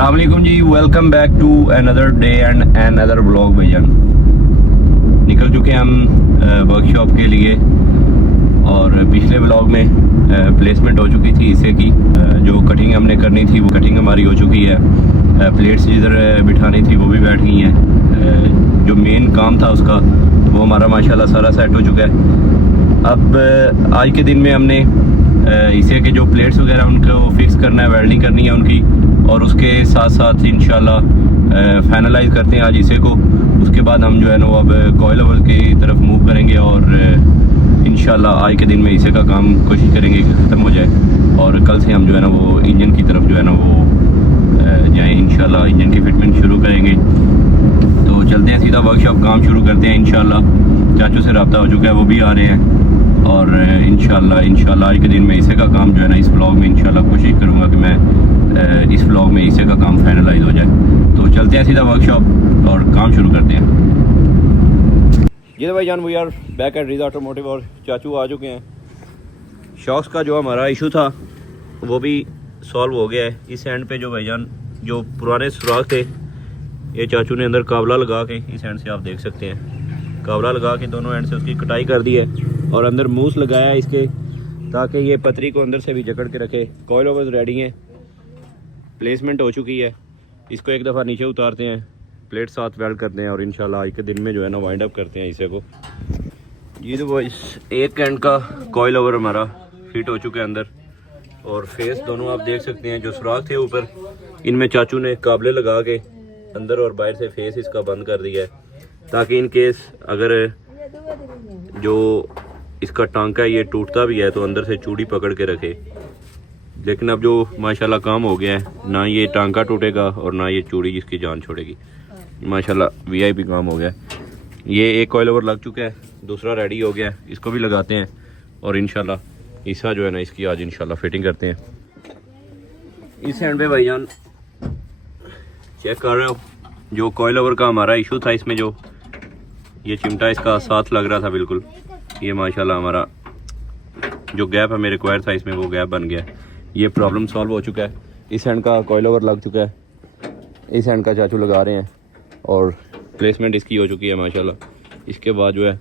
अस्सलाम वालेकुम जी, welcome back to another day and another vlog. भैया निकल चुके हैं हम वर्कशॉप के लिए और पिछले व्लॉग में प्लेसमेंट हो चुकी थी इसे की जो कटिंग हमने करनी थी वो कटिंग हमारी हो चुकी है। प्लेट्स जिधर बिठानी थी वो भी बैठ गई हैं। जो मेन काम था उसका वो हमारा माशाल्लाह सारा सेट हो चुका है। अब आज के दिन में हमने इसे के जो प्लेट्स वगैरह उनको फिक्स करना है, वेल्डिंग करनी है उनकी, और उसके साथ साथ इंशाल्लाह फाइनलाइज करते हैं आज इसे को। उसके बाद हम जो है ना वो अब कॉइल ओवर की तरफ मूव करेंगे और इंशाल्लाह आज के दिन में इसे का काम कोशिश करेंगे कि ख़त्म हो जाए और कल से हम जो है ना वो इंजन की तरफ जो है ना वो जाएँ। इंशाल्लाह इंजन की फिटमेंट शुरू करेंगे। तो चलते हैं सीधा वर्कशॉप, काम शुरू करते हैं इंशाल्लाह। चाचू से रब्ता हो चुका है, वो भी आ रहे हैं और इंशाल्लाह आज के दिन में इसे का काम जो है ना इस व्लॉग में इंशाल्लाह कोशिश करूँगा कि मैं इस व्लॉग में इसे का काम फाइनलाइज हो जाए। तो चलते हैं सीधा वर्कशॉप और काम शुरू करते हैं। ये भाई जान, we are back at Riza Automotive और चाचू आ चुके हैं। शॉक्स का जो हमारा इशू था वो भी सॉल्व हो गया है। इस एंड पे जो भाईजान जो पुराने सुराख थे ये चाचू ने अंदर कावला लगा के, इस एंड से आप देख सकते हैं कावला लगा के दोनों एंड से उसकी कटाई कर दी है और अंदर मूस लगाया इसके ताकि ये पतरी को अंदर से भी जकड़ के रखे। कॉइल ओवर्स रेडी हैं, प्लेसमेंट हो चुकी है। इसको एक दफ़ा नीचे उतारते हैं, प्लेट साथ वेल्ड करते हैं और इंशाल्लाह आज के दिन में जो है ना वाइंड अप करते हैं इसे को। ये तो वो इस एक एंड का कॉइल ओवर हमारा फिट हो चुका है अंदर, और फेस दोनों आप देख सकते हैं। जो सुराख थे ऊपर इनमें चाचू ने काबले लगा के अंदर और बाहर से फेस इसका बंद कर दिया है ताकि इन केस अगर जो इसका टांका है ये टूटता भी है तो अंदर से चूड़ी पकड़ के रखे। लेकिन अब जो माशाल्लाह काम हो गया है, ना ये टांका टूटेगा और ना ये चूड़ी जिसकी जान छोड़ेगी। माशाल्लाह वीआईपी काम हो गया है। ये एक कॉइल ओवर लग चुका है, दूसरा रेडी हो गया है, इसको भी लगाते हैं और इंशाल्लाह ईसा जो है ना इसकी आज इंशाल्लाह फिटिंग करते हैं। इस हैंड पे भाईजान चेक कर रहे हो जो कॉइल ओवर का हमारा इशू था, इसमें जो ये चिमटा इसका साथ लग रहा था बिल्कुल, ये माशाल्लाह हमारा जो गैप हमें रिक्वायर था इसमें वो गैप बन गया। ये प्रॉब्लम सॉल्व हो चुका है। इस हैंड का कॉइल ओवर लग चुका है, इस हैंड का चाचू लगा रहे हैं और प्लेसमेंट इसकी हो चुकी है माशाल्लाह। इसके बाद जो है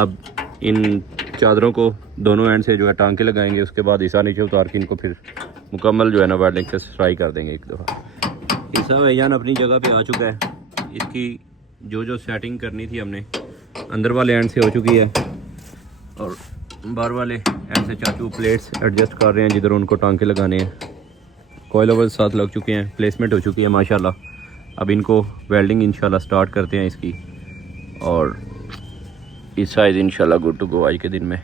अब इन चादरों को दोनों एंड से जो है टांके लगाएंगे, उसके बाद ईसा नीचे उतार के इनको फिर मुकम्मल जो है ना वेल्डिंग से फ्राई कर देंगे एक दफ़ा। ईसा भैयान अपनी जगह पे आ चुका है। इसकी जो सेटिंग करनी थी हमने अंदर वाले एंड से हो चुकी है और बाहर वाले एंड से चाचू प्लेट्स एडजस्ट कर रहे हैं जिधर उनको टांके लगाने हैं। कॉइल ओवर साथ लग चुके हैं, प्लेसमेंट हो चुकी है माशाल्लाह। अब इनको वेल्डिंग इंशाल्लाह स्टार्ट करते हैं इसकी, और इस साइज़ इंशाल्लाह गुड टू गो आज के दिन में।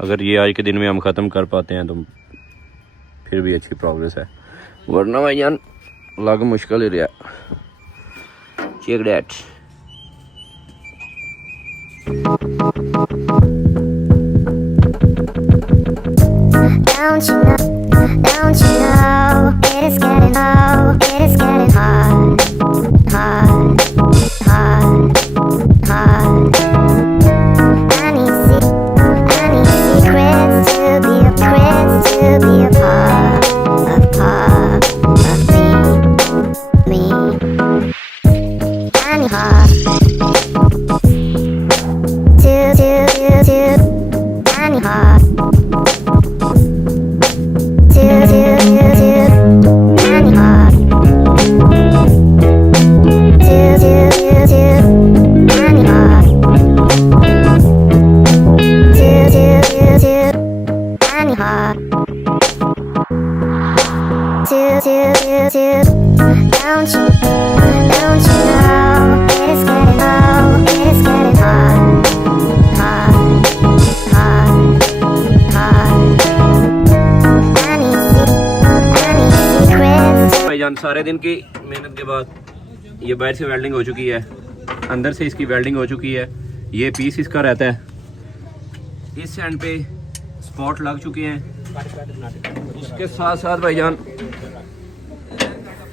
अगर ये आज के दिन में हम ख़त्म कर पाते हैं तो फिर भी अच्छी प्रोग्रेस है, वरना भाईजान लग मुश्किल ही रहा। Check that. Don't you know, it is getting hard, hard, hard, hard. I need secrets to be a part of me. I need heart to I need heart. Don't you know, it is getting hard, hard, hard. I need secrets. भाईजान सारे दिन की मेहनत के बाद ये बाहर से वेल्डिंग हो चुकी है, अंदर से इसकी वेल्डिंग हो चुकी है। ये पीस इसका रहता है, इस एंड पे स्पॉट लग चुके हैं। उसके साथ साथ भाईजान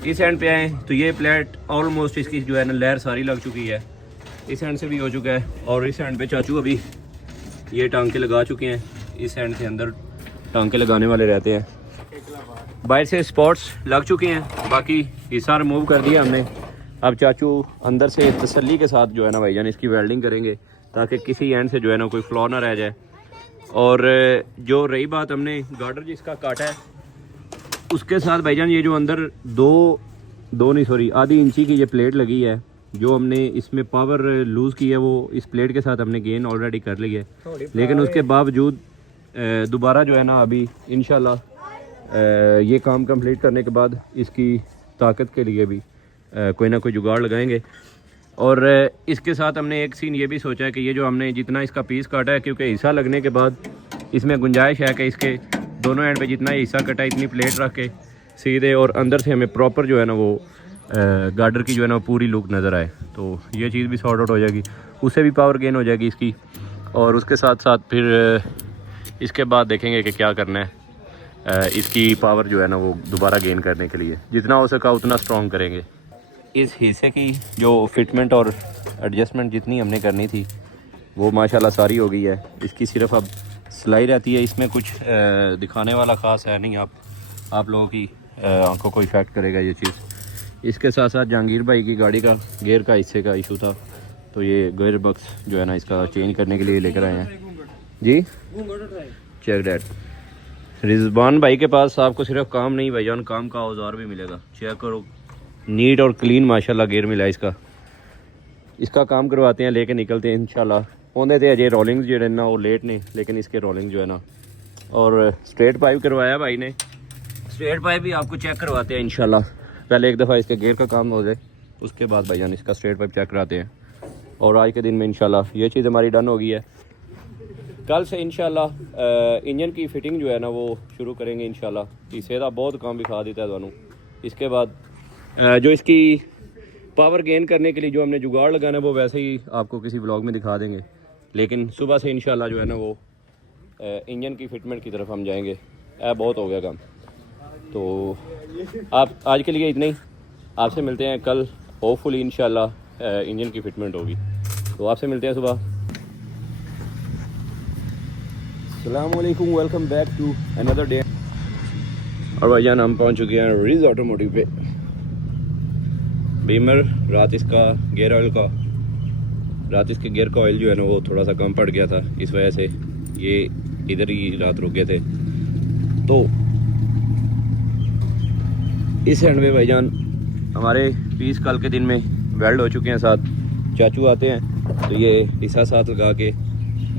इस एंड पे आए तो ये प्लेट ऑलमोस्ट इसकी जो है ना लेयर सारी लग चुकी है। इस एंड से भी हो चुका है और इस एंड पे चाचू अभी ये टांके लगा चुके हैं। इस एंड से अंदर टांके लगाने वाले रहते हैं। बाहर से स्पॉट्स लग चुके हैं, बाकी हिस्सा रिमूव कर दिया हमने। अब चाचू अंदर से तसल्ली के साथ जो है ना भाईजान इसकी वेल्डिंग करेंगे ताकि किसी एंड से जो है ना कोई फ्लॉ ना रह जाए। और जो रही बात, हमने गार्डर जिसका काटा है उसके साथ भाईजान ये जो अंदर आधी इंची की ये प्लेट लगी है, जो हमने इसमें पावर लूज़ की है वो इस प्लेट के साथ हमने गेन ऑलरेडी कर ली है। लेकिन उसके बावजूद दोबारा जो है ना अभी इंशाल्लाह ये काम कंप्लीट करने के बाद इसकी ताकत के लिए भी कोई ना कोई जुगाड़ लगाएंगे। और इसके साथ हमने एक सीन ये भी सोचा है कि ये जो हमने जितना इसका पीस काटा है, क्योंकि हिस्सा लगने के बाद इसमें गुंजाइश है कि इसके दोनों एंड पे जितना हिस्सा कटा है इतनी प्लेट रख के सीधे और अंदर से हमें प्रॉपर जो है ना वो गार्डर की जो है ना पूरी लुक नज़र आए। तो ये चीज़ भी सॉर्ट आउट हो जाएगी, उससे भी पावर गेन हो जाएगी इसकी। और उसके साथ साथ फिर इसके बाद देखेंगे कि क्या करना है इसकी पावर जो है ना वो दोबारा गेन करने के लिए, जितना हो सका उतना स्ट्रॉन्ग करेंगे। इस हिस्से की जो फिटमेंट और एडजस्टमेंट जितनी हमने करनी थी वो माशाल्लाह सारी हो गई है। इसकी सिर्फ अब सिलाई रहती है, इसमें कुछ दिखाने वाला ख़ास है नहीं, आप लोगों की आंखों को इफेक्ट करेगा ये चीज़। इसके साथ साथ जहांगीर भाई की गाड़ी का गेयर का हिस्से का इशू था, तो ये गेयर बक्स जो है ना इसका चेंज करने के लिए लेकर आए हैं जी। चेक डैट रिजवान भाई के पास आपको सिर्फ काम नहीं भाईजान, काम का औजार भी मिलेगा। चेक करो, नीट और क्लीन माशाल्लाह गेयर मिला इसका काम करवाते हैं, लेके निकलते हैं इंशाल्लाह। होने थे अजय रोलिंग जो है ना वो लेट ने, लेकिन इसके रोलिंग जो है ना, और स्ट्रेट पाइप करवाया भाई ने, स्ट्रेट पाइप भी आपको चेक करवाते हैं इंशाल्लाह। पहले एक दफ़ा इसके गेयर का काम हो जाए, उसके बाद भाईजान इसका स्ट्रेट पाइप चेक कराते हैं। और आज के दिन में इंशाल्लाह ये चीज़ हमारी डन हो गई है। कल से इंशाल्लाह इंजन की फिटिंग जो है ना वो शुरू करेंगे इंशाल्लाह। हिस्से का बहुत काम दिखा देता है थानू। इसके बाद जो इसकी पावर गेन करने के लिए जो हमने जुगाड़ लगाना है वो वैसे ही आपको किसी ब्लॉग में दिखा देंगे, लेकिन सुबह से इंशाल्लाह जो है ना वो इंजन की फिटमेंट की तरफ हम जाएंगे। बहुत हो गया काम, तो आप आज के लिए इतना ही। आपसे मिलते हैं कल, होपफुली इंशाल्लाह इंजन की फिटमेंट होगी, तो आपसे मिलते हैं सुबह। अस्सलाम वालेकुम, welcome back to another day. और भाईजान हम पहुंच चुके हैं रिज ऑटोमोटिव पे। बीमर रात इसका गेयर ऑयल का, रात इसके गेयर का ऑयल जो है ना वो थोड़ा सा कम पड़ गया था, इस वजह से ये इधर ही रात रुक गए थे। तो इस एंड में भाईजान हमारे पीस कल के दिन में वेल्ड हो चुके हैं। साथ चाचू आते हैं तो ये हिस्सा साथ लगा के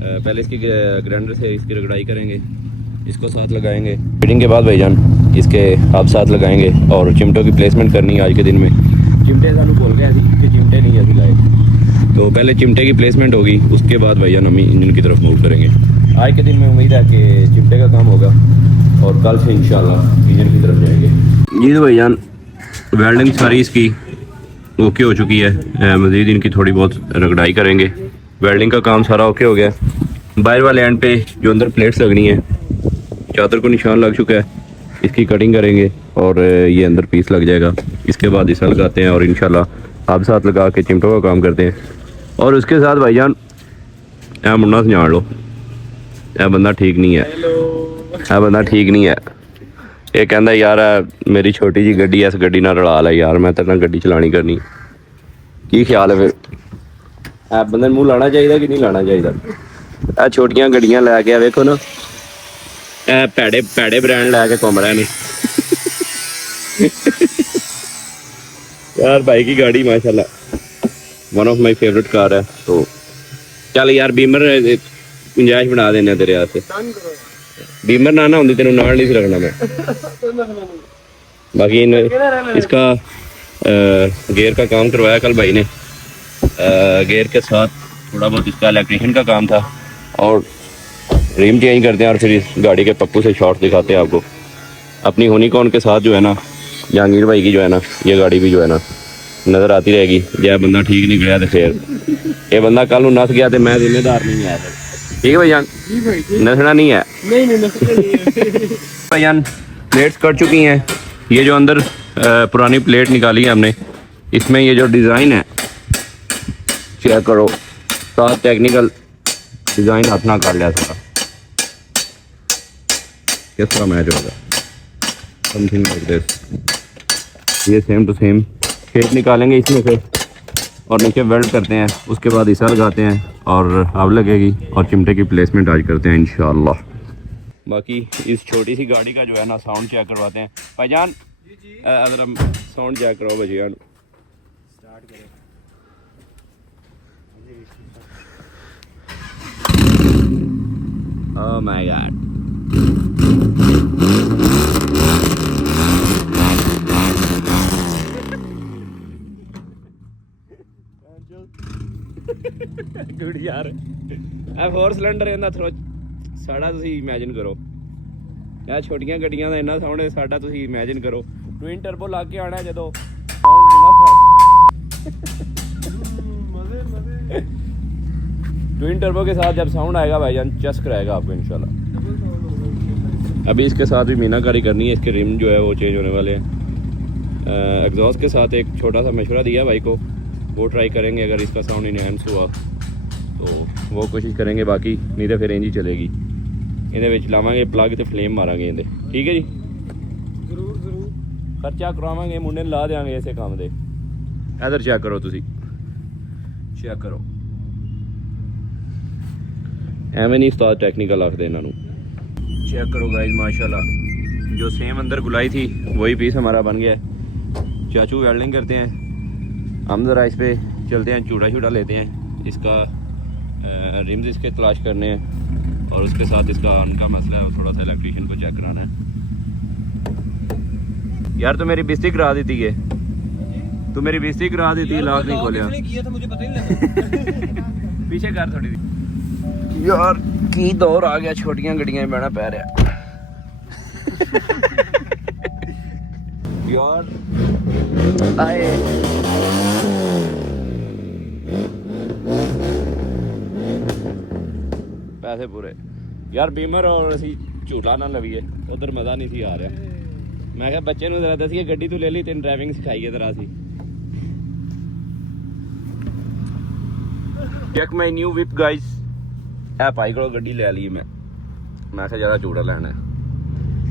पहले इसकी ग्राइंडर से इसकी रगड़ाई करेंगे, इसको साथ लगाएंगे। फिटिंग के बाद भाईजान इसके आप साथ लगाएंगे और चिमटों की प्लेसमेंट करनी है आज के दिन में। चिमटे सानू बोल गया थी कि चिमटे नहीं अभी लाए, तो पहले चिमटे की प्लेसमेंट होगी, उसके बाद भाईजान हम इंजन की तरफ मूव करेंगे। आज के दिन में उम्मीद है कि चिमटे का काम होगा और कल से इंशाल्लाह इंजन की तरफ जाएंगे। जी तो भाईजान वेल्डिंग सारी इसकी ओके हो चुकी है, मज़ीद इनकी थोड़ी बहुत रगड़ाई करेंगे। वेल्डिंग का काम सारा ओके हो गया। बाहर वाले एंड पे जो अंदर प्लेट्स लगनी है, चादर को निशान लग चुका है, इसकी कटिंग करेंगे और ये अंदर पीस लग जाएगा। इसके बाद इसे लगाते हैं और इंशाल्लाह आप साथ लगा के चिमटों का काम करते हैं। और उसके साथ भाईजान यह मुन्ना से जान लो, यह बंदा ठीक नहीं है, यह बंदा ठीक नहीं है। ये कहता यार मेरी छोटी जी गड्डी है, इस गड्डी ना रला ला यार, मैं तेरे नाल गड्डी चलानी करनी। की ख्याल है फिर ऐ बंदे मूँह लाना चाहिए कि नहीं लाना चाहिए? आ छोटियां गड्डियां लैके वेखो ना, ऐ भैड़े भैड़े ब्रांड लैके घूम रहे ने। यार भाई की गाड़ी माशाल्लाह one of my favourite car है। तो चल यार बीमर गुंजाइश बना देने तेरे वास्ते। बीमर ना होंदी तेन नाल नहीं रखना मैं। बाकी इसका गेयर का काम करवाया कल भाई ने, गेयर के साथ थोड़ा बहुत इसका इलेक्ट्रिशियन का काम था। और रिम चेंज करते हैं और फिर इस गाड़ी के पप्पू से शॉर्ट दिखाते हैं आपको। अपनी होनीकॉन के साथ जो है ना जहांगीर भाई की जो है ना ये गाड़ी भी जो है ना नज़र आती रहेगी। जब बंदा ठीक नहीं गया तो फिर ये बंदा कल नू नस गया तो मैं जिम्मेदार नहीं आया। ठीक है भाईजान, नसना नहीं है। भाईजान प्लेट्स कट चुकी हैं। ये जो अंदर पुरानी प्लेट निकाली है हमने, इसमें ये जो डिज़ाइन है चेक करो, साथ टेक्निकल डिज़ाइन हाथ ना कर लिया था, किस तरह मैच होगा। Something like this. ये सेम टू सेम शेप निकालेंगे इसमें से और नीचे वेल्ड करते हैं, उसके बाद इसा लगाते हैं और आग लगेगी और चिमटे की प्लेसमेंट आज करते हैं इंशाल्लाह। बाकी इस छोटी सी गाड़ी का जो है ना साउंड चेक करवाते हैं भाईजान। अगर हम साउंड चेक कराओ भाईजान। ओह माय गॉड, गुड यार। ਇਹ 4 ਸਿਲੰਡਰ ਇਹਦਾ ਥਰੋ ਸਾਡਾ ਤੁਸੀਂ ਇਮੇਜਿਨ ਕਰੋ। ਇਹ ਛੋਟੀਆਂ ਗੱਡੀਆਂ ਦਾ ਇੰਨਾ ਸਾਊਂਡ ਹੈ, ਸਾਡਾ ਤੁਸੀਂ ਇਮੇਜਿਨ ਕਰੋ। ट्विन टर्बो ला के आना है जदों साउंड मजे ट्विन टर्बो के साथ जब साउंड आएगा भाईजान चस्क रहेगा आपको इंशाल्लाह। अभी इसके साथ भी मीनाकारी करनी है, इसके रिम जो है वो चेंज होने वाले हैं। एग्जॉस्ट के साथ एक छोटा सा मशवरा दिया भाई को, वो ट्राई करेंगे। अगर इसका साउंड इनहेंस हुआ तो वो कोशिश करेंगे, बाकी नहीं तो फिर इंज ही चलेगी। इहदे विच लावांगे प्लग ते फ्लेम मारांगे इहदे, ठीक है जी। जरूर जरूर खर्चा करवावांगे, मुंडे ला देंगे इसे काम दे। इधर चेक करो, तुसी चेक करो। एवें नहीं उस्ताद टेक्निकल आखदे इन्हां नूं। चेक करो गाइस, माशाल्लाह जो सेम अंदर गुलाई थी वही पीस हमारा बन गया है। चाचू वेल्डिंग करते हैं, हम ज़रा इस पे चलते हैं, चूड़ा छूड़ा लेते हैं। इसका रिम्स इसके तलाश करने हैं और उसके साथ इसका उनका मसला है, थोड़ा सा इलेक्ट्रीशियन को चेक कराना है। यार तो मेरी बिस्ती करा दी थी, ये तू मेरी बिस्ती करा दी थी, लॉक नहीं खोलिया था, मुझे पता ही नहीं लगा। पीछे कर थोड़ी सी यार, की दौर आ गया, छोटियां गड्डियां में बहना पै रहा यार। आए पैसे पूरे यार, बीमर और असी झूठा ना लवीए, उधर मज़ा नहीं सी आ रहा। मैं क्या बच्चे नूं जरा दसीए, गड्डी तू ले ली, तेन ड्राइविंग सिखाई जरा सी। Check my new whip guys. ए भाई को गड्डी ले ली मैं क्या ज़्यादा झूठा लेना है,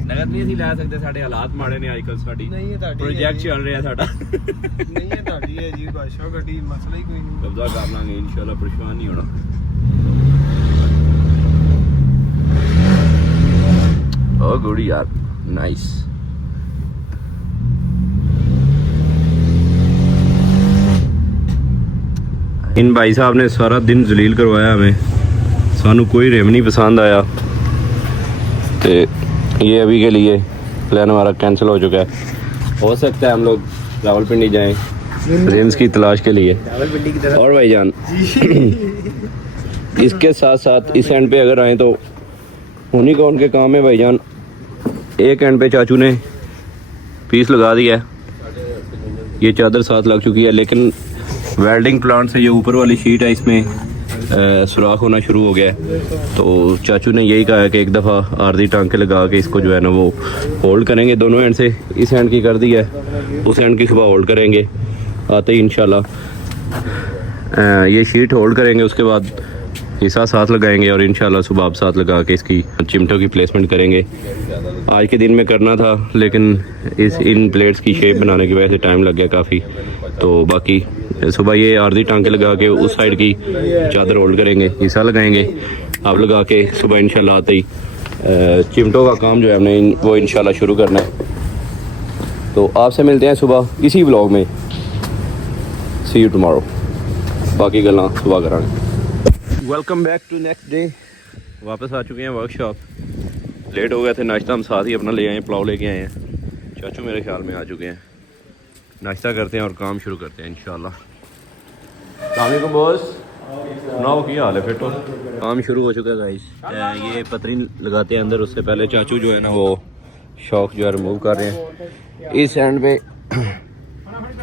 नगद नहीं लै सकते, साढ़े हालात माड़े ने अजकल। साडी प्रोजेक्ट चल रहा साडा नहीं है, ताड़ी है जी बादशाह गड्डी, मसला ही कोई नहीं, कब्जा कर लांगे इंशाल्लाह, परेशान नहीं होना। ओ गुड यार, नाइस। इन भाई साहब ने सारा दिन जलील करवाया हमें, सानू कोई रिम नहीं पसंद आया, तो ये अभी के लिए प्लान हमारा कैंसिल हो चुका है। हो सकता है हम लोग रावलपिंडी जाएं रिम्स की तलाश के लिए। और भाईजान इसके साथ साथ इस एंड पे अगर आए तो उन्हीं का उनके काम है भाईजान। एक एंड पे चाचू ने पीस लगा दिया है, ये चादर साथ लग चुकी है, लेकिन वेल्डिंग प्लांट से ये ऊपर वाली शीट है इसमें सुराख होना शुरू हो गया है। तो चाचू ने यही कहा है कि एक दफ़ा आर्धी टांके लगा के इसको जो है ना वो होल्ड करेंगे दोनों एंड से। इस एंड की कर दी है, उस एंड की सुबह होल्ड करेंगे आते ही इंशाल्लाह। ये शीट होल्ड करेंगे, उसके बाद हिस्सा साथ लगाएंगे और इंशाल्लाह सुबह आप साथ लगा के इसकी चिमटों की प्लेसमेंट करेंगे। आज के दिन में करना था, लेकिन इन प्लेट्स की शेप बनाने की वजह से टाइम लग गया काफ़ी। तो बाकी सुबह ये आर्धी टांके लगा के उस साइड की चादर होल्ड करेंगे, हिस्सा लगाएंगे, आप लगा के सुबह इंशाल्लाह आते ही चिमटों का काम जो है हमने वो इंशाल्लाह शुरू करना है। तो आपसे मिलते हैं सुबह इसी व्लॉग में। सी यू टुमारो, बाकी गल्लां सुबह करांगे। Welcome back to next day. वापस आ चुके हैं वर्कशॉप, लेट हो गए थे, नाश्ता हम साथ ही अपना ले आए हैं, पुलाव लेके आए हैं। चाचू मेरे ख्याल में आ चुके हैं, नाश्ता करते हैं और काम शुरू करते हैं इंशाल्लाह। अस्सलामुअलैकुम बॉस, सुनाओ की हाल है? फिर तो काम शुरू हो चुका है गाइस। ये पतरी लगाते हैं अंदर, उससे पहले चाचू जो है ना वो शॉक जो है रिमूव कर रहे हैं। इस एंड पे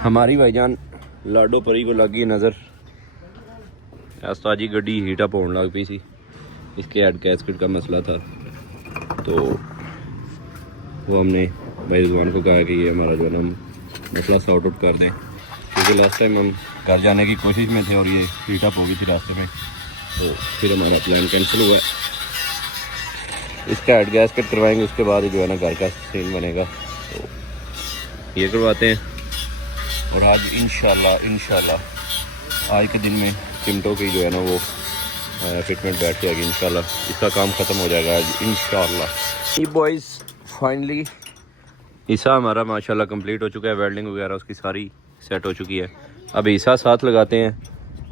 हमारी भाईजान लाडो परी को लगी नज़र, आस्ताजी गड्डी हीट अप होने लग पी सी, इसके हेड गैस्केट का मसला था। तो वो हमने भाई रिजवान को कहा कि ये हमारा जो है ना मसला सॉर्ट आउट कर दें, क्योंकि लास्ट टाइम हम घर जाने की कोशिश में थे और ये हीट अप हो गई थी रास्ते में। तो फिर हमारा प्लान कैंसिल हुआ है। इसका हेड गैस्केट करवाएंगे, उसके बाद जो है ना घर का सीन बनेगा। तो ये करवाते हैं और आज इंशाल्लाह आज के दिन में चिमटों की जो है ना वो फिटमेंट बैठ जाएगी इंशाल्लाह। इसका काम ख़त्म हो जाएगा आज इंशाल्लाह। ये बॉयज़ फाइनली ईसा हमारा माशाल्लाह कंप्लीट हो चुका है, वेल्डिंग वगैरह उसकी सारी सेट हो चुकी है। अब ईसा साथ लगाते हैं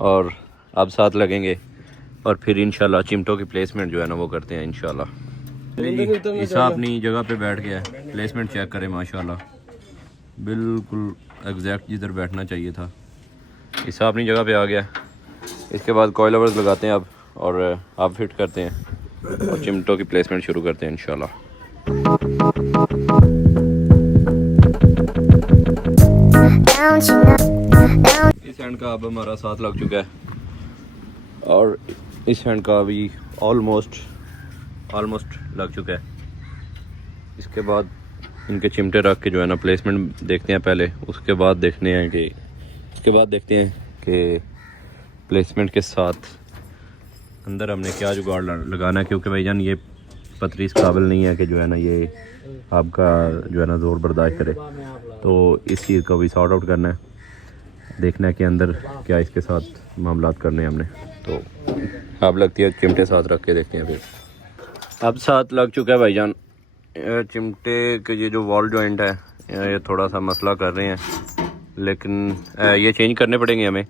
और अब साथ लगेंगे और फिर इंशाल्लाह चिमटों की प्लेसमेंट जो है ना वो करते हैं इंशाल्लाह। ईसा अपनी जगह पे बैठ गया है, प्लेसमेंट चेक करें माशाल्लाह बिल्कुल एग्जैक्ट जिधर बैठना चाहिए था। ईसा अपनी जगह पे आ गया। इसके बाद कॉइल ओवर्स लगाते हैं अब और आप फिट करते हैं और चिमटों की प्लेसमेंट शुरू करते हैं इंशाल्लाह। Don't you know? इस हैंड का अब हमारा साथ लग चुका है और इस हैंड का भी ऑलमोस्ट लग चुका है। इसके बाद इनके चिमटे रख के जो है ना प्लेसमेंट देखते हैं पहले, उसके बाद देखते हैं कि प्लेसमेंट के साथ अंदर हमने क्या जुगाड़ लगाना है, क्योंकि भाईजान ये पतरी इस काबिल नहीं है कि जो है ना ये आपका जो है ना ज़ोर बर्दाश्त करे। तो इस चीज़ को भी सॉर्ट आउट करना है, देखना है कि अंदर क्या इसके साथ मामलात करने हैं हमने। तो अब लगती है चिमटे साथ रख के देखते हैं फिर। अब साथ लग चुका है भाईजान। चिमटे के ये जो वॉल जॉइंट है ये थोड़ा सा मसला कर रहे हैं, लेकिन ये चेंज करने पड़ेंगे हमें।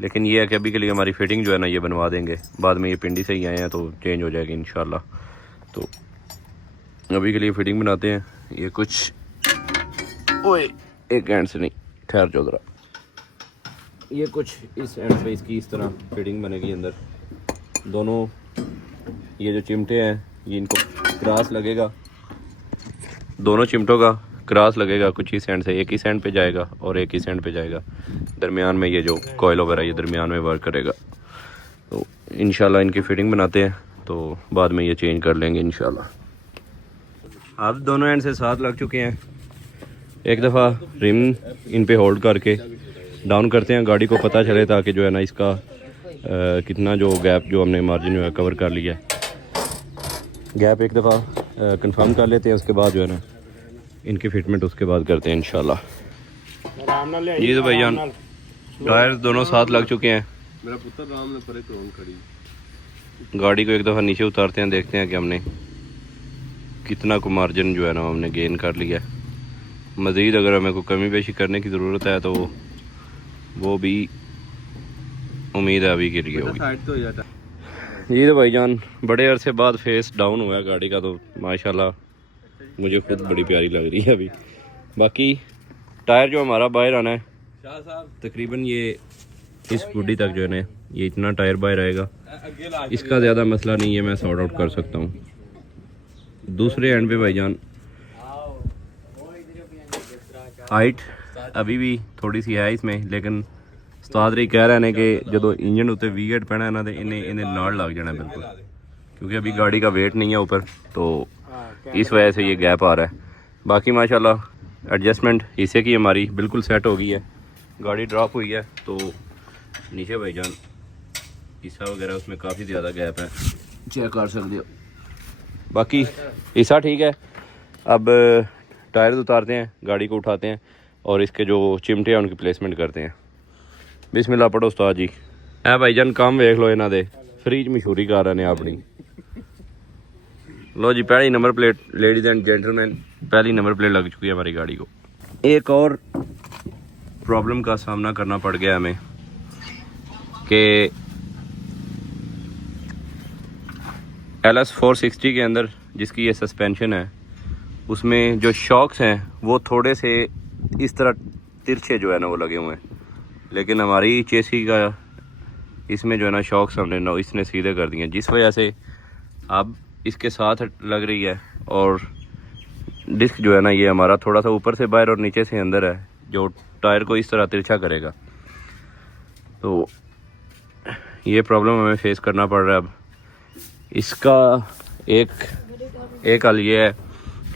लेकिन ये है कि अभी के लिए हमारी फिटिंग जो है ना ये बनवा देंगे, बाद में ये पिंडी से ही आए हैं तो चेंज हो जाएगी इंशाल्लाह। तो अभी के लिए फिटिंग बनाते हैं। ये कुछ ओए एक एंड से नहीं, ठहर जाओ ज़रा। ये कुछ इस एंड पे इसकी इस तरह फिटिंग बनेगी अंदर। दोनों ये जो चिमटे हैं ये इनको क्रॉस लगेगा, दोनों चिमटों का क्रॉस लगेगा। कुछ इस एंड से एक ही एंड पे जाएगा और एक ही एंड पे जाएगा। दरमियान में ये जो कॉइल वगैरह ये दरमियान में वर्क करेगा। तो इंशाल्लाह इनकी फिटिंग बनाते हैं, तो बाद में ये चेंज कर लेंगे इंशाल्लाह। अब दोनों एंड से साथ लग चुके हैं। एक दफ़ा रिम इन पे होल्ड करके डाउन करते हैं, गाड़ी को पता चले, ताकि जो है ना इसका कितना जो गैप जो हमने मार्जिन जो है कवर कर लिया है। गैप एक दफ़ा कंफर्म कर लेते हैं, उसके बाद जो है ना इनकी फिटमेंट उसके बाद करते हैं इंशाल्लाह। ये तो भैया टायर दोनों साथ लग चुके हैं। मेरा पुत्र राम ने परे कौन खड़ी। गाड़ी को एक दफ़ा नीचे उतारते हैं, देखते हैं कि हमने कितना को मार्जिन जो है ना हमने गेन कर लिया है। मज़ीद अगर हमें कोई कमी पेशी करने की ज़रूरत है तो वो भी उम्मीद है अभी के लिए होगी। तो जी तो भाईजान बड़े अरसे बाद फेस डाउन हुआ है गाड़ी का, तो माशाल्लाह मुझे खुद बड़ी प्यारी लग रही है अभी। बाकी टायर जो हमारा बाहर आना है तकरीबन ये इस बूढ़ी तक जो है ना ये इतना टायर बाहर आएगा। इसका ज़्यादा मसला नहीं है, मैं सॉर्ट आउट कर सकता हूँ। दूसरे एंड पे भाईजान हाइट अभी भी थोड़ी सी है इसमें, लेकिन उस्ताद री कह रहे हैं कि जो इंजन उत्ते V8 पैना है ना तो इन्हें नाड़ लग जाना बिल्कुल, क्योंकि अभी गाड़ी का वेट नहीं है ऊपर, तो इस वजह से ये गैप आ रहा है। बाकी माशाल्लाह एडजस्टमेंट हिस्से की हमारी बिल्कुल सेट हो गई है। गाड़ी ड्रॉप हुई है तो नीचे भाईजान हिस्सा वगैरह उसमें काफ़ी ज़्यादा गैप है, चेक कर सकते हो। बाकी हिस्सा ठीक है। अब टायर उतारते हैं, गाड़ी को उठाते हैं और इसके जो चिमटे हैं उनकी प्लेसमेंट करते हैं। बिस्मिल्लाह पढ़ो उस्ताद जी। है भाईजान काम वेख लो इन्हों दे फ्रीज मशहूरी कर रहे हैं अपनी। लो जी पहली number plate, ladies and gentleman, पहली नंबर प्लेट लग चुकी है हमारी गाड़ी को। एक और प्रॉब्लम का सामना करना पड़ गया हमें कि LS 460 के अंदर जिसकी ये सस्पेंशन है उसमें जो शॉक्स हैं वो थोड़े से इस तरह तिरछे जो है ना वो लगे हुए हैं, लेकिन हमारी चेसी का इसमें जो है ना शॉक्स हमने ना इसने सीधे कर दिए, जिस वजह से अब इसके साथ लग रही है और डिस्क जो है ना ये हमारा थोड़ा सा ऊपर से बाहर और नीचे से अंदर है, जो टायर को इस तरह तिरछा करेगा। तो ये प्रॉब्लम हमें फेस करना पड़ रहा है। अब इसका एक हल ये है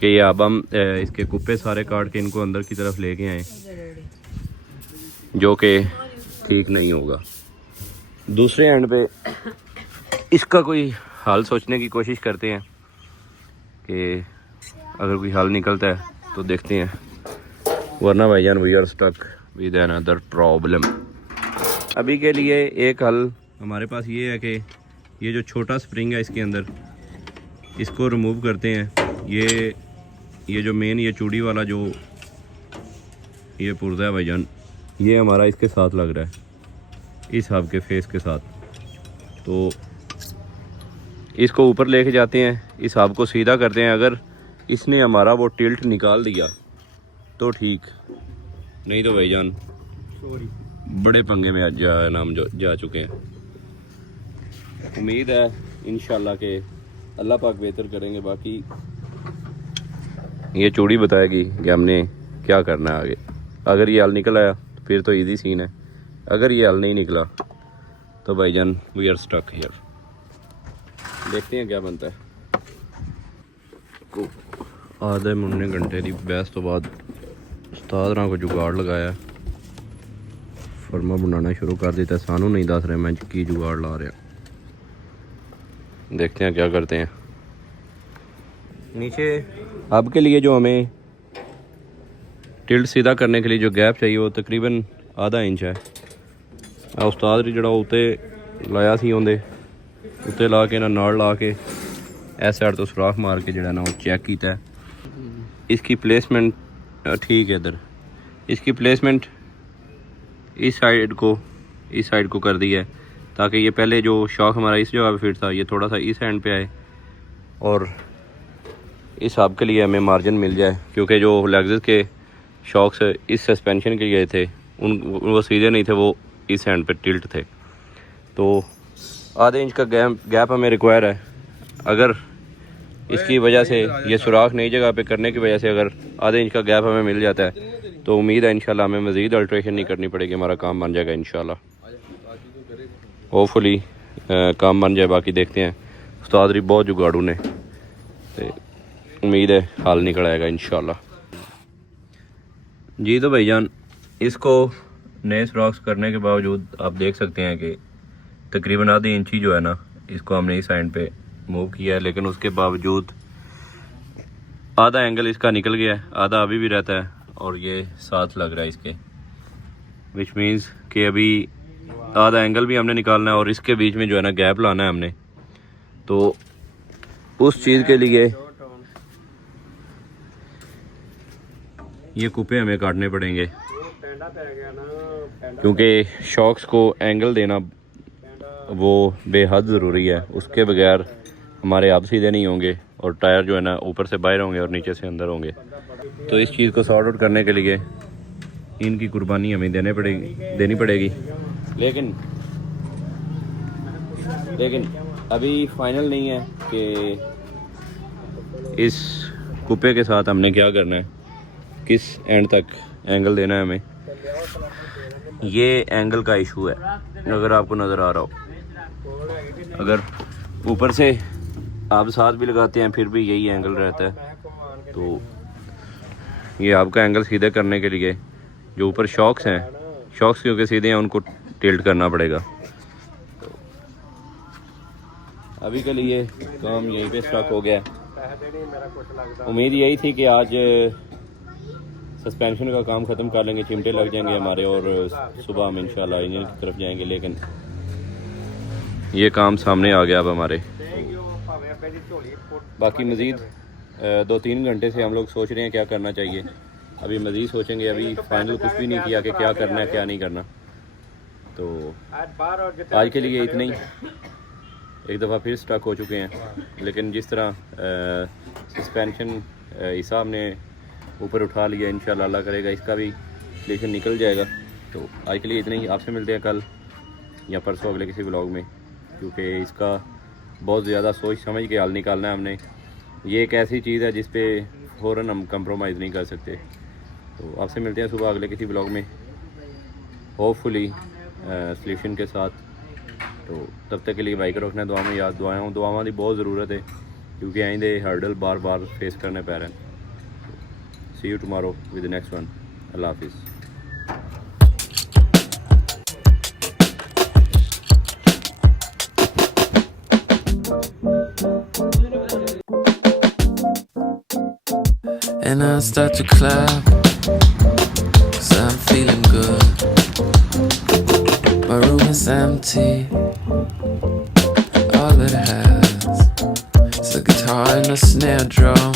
कि ये अब हम इसके कुप्पे सारे काट के इनको अंदर की तरफ लेके आए, जो कि ठीक नहीं होगा। दूसरे एंड पे इसका कोई हल सोचने की कोशिश करते हैं कि अगर कोई हल निकलता है तो देखते हैं, वरना भाईजान we are stuck with another problem. अभी के लिए एक हल हमारे पास ये है कि ये जो छोटा स्प्रिंग है इसके अंदर, इसको रिमूव करते हैं। ये जो मेन ये चूड़ी वाला जो ये पुर्जा है भाईजान, ये हमारा इसके साथ लग रहा है, इस हब के फेस के साथ। तो इसको ऊपर लेके जाते हैं, इस हब को सीधा करते हैं। अगर इसने हमारा वो टिल्ट निकाल दिया तो ठीक, नहीं तो भाईजान बड़े पंगे में आज नाम जो जा चुके हैं। उम्मीद है इंशाल्लाह के अल्लाह पाक बेहतर करेंगे। बाकी ये चूड़ी बताएगी कि हमने क्या करना है आगे। अगर ये हल निकल आया फिर तो इजी सीन है, अगर ये हल नहीं निकला तो भाईजान वी आर स्टक हियर। देखते हैं क्या बनता है। आधे मुन्ने घंटे की बहस तो बाद उस्ताद ने को जुगाड़ लगाया, फर्मा बनाना शुरू कर दिता। सानू नहीं दस रहे मैं की जुगाड़ ला रहा। देखते हैं क्या करते हैं। नीचे अब के लिए जो हमें टिल्ट सीधा करने के लिए जो गैप चाहिए वो तकरीबन आधा इंच है। उस्ताद जी जड़ा उत्ते लाया सी उन्हें उत्ते ला के नाल ला के इस साइड तो सुराख मार के जड़ा ना वो चेक किया है। इसकी प्लेसमेंट ठीक है, इधर इसकी प्लेसमेंट इस साइड को कर दी है ताकि ये पहले जो शॉक हमारा इस जगह पे फिट था ये थोड़ा सा इस एंड पे आए और इस हब के लिए हमें मार्जिन मिल जाए, क्योंकि जो लेग्स के शॉक्स इस सस्पेंशन के लिए थे वो सीधे नहीं थे, वो इस एंड पे टिल्ट थे। तो आधे इंच का गैप हमें रिक्वायर है। अगर इसकी वजह से ये सुराख नई जगह पे करने की वजह से अगर आधे इंच का गैप हमें मिल जाता है तो उम्मीद है इंशाल्लाह हमें मज़ीद अल्ट्रेशन नहीं करनी पड़ेगी, हमारा काम बन जाएगा इंशाल्लाह। होपफुली काम बन जाए। बाकी देखते हैं, उस्ताद री बहुत जुगाड़ू ने, तो उम्मीद है हल निकल आएगा इंशाल्लाह जी। तो भाईजान इसको नए सुराख करने के बावजूद आप देख सकते हैं कि तकरीबन आधी इंची जो है ना इसको हमने इस साइड पे मूव किया है, लेकिन उसके बावजूद आधा एंगल इसका निकल गया है, आधा अभी भी रहता है और ये साथ लग रहा है इसके, विच मीन्स कि अभी आधा एंगल भी हमने निकालना है और इसके बीच में जो है ना गैप लाना है हमने। तो उस चीज़ के लिए ये कुपे हमें काटने पड़ेंगे, क्योंकि शॉक्स को एंगल देना वो बेहद ज़रूरी है। उसके बगैर हमारे आप सीधे नहीं होंगे और टायर जो है ना ऊपर से बाहर होंगे और नीचे से अंदर होंगे। तो इस चीज़ को सॉर्ट आउट करने के लिए इनकी कुर्बानी हमें देनी पड़ेगी। लेकिन अभी फाइनल नहीं है कि इस कुपे के साथ हमने क्या करना है, किस एंड तक एंगल देना है हमें। ये एंगल का इशू है, अगर आपको नज़र आ रहा हो। अगर ऊपर से आप साथ भी लगाते हैं फिर भी यही एंगल रहता है। तो ये आपका एंगल सीधे करने के लिए जो ऊपर शॉक्स हैं, शॉक्स क्योंकि सीधे हैं उनको टिल्ट करना पड़ेगा। तो अभी के लिए काम यहीं पे स्टॉक हो गया। उम्मीद यही थी कि आज सस्पेंशन का काम ख़त्म कर लेंगे, चिमटे लग जाएंगे हमारे और सुबह हम इंशाल्लाह इंजन की तरफ जाएंगे, लेकिन ये काम सामने आ गया अब हमारे। बाकी मज़ीद 2-3 घंटे से हम लोग सोच रहे हैं क्या करना चाहिए। अभी मज़ीद सोचेंगे, अभी फाइनल कुछ भी नहीं किया कि क्या करना है क्या नहीं करना। तो आज के लिए इतना ही। एक दफ़ा फिर स्टक हो चुके हैं, लेकिन जिस तरह सस्पेंशन हिसाब ने ऊपर उठा लिया, इंशाल्लाह अल्लाह करेगा इसका भी सॉल्यूशन निकल जाएगा। तो आज के लिए इतना ही। आपसे मिलते हैं कल या परसों अगले किसी व्लॉग में, क्योंकि इसका बहुत ज़्यादा सोच समझ के हल निकालना है हमने। ये एक ऐसी चीज़ है जिस पे फ़ौरन हम कंप्रोमाइज़ नहीं कर सकते। तो आपसे मिलते हैं सुबह अगले किसी व्लॉग में, होपफुली सॉल्यूशन के साथ। तो तब तक के लिए भाई को रखना दुआ में याद। दुआवां की बहुत ज़रूरत है, क्योंकि आइंदे हर्डल बार बार फेस करने पै रहे हैं। See you tomorrow with the next one. Allah हाफिज़। and I start to clap, 'cause I'm feeling good. My room is empty, all it has is a guitar and a snare drum.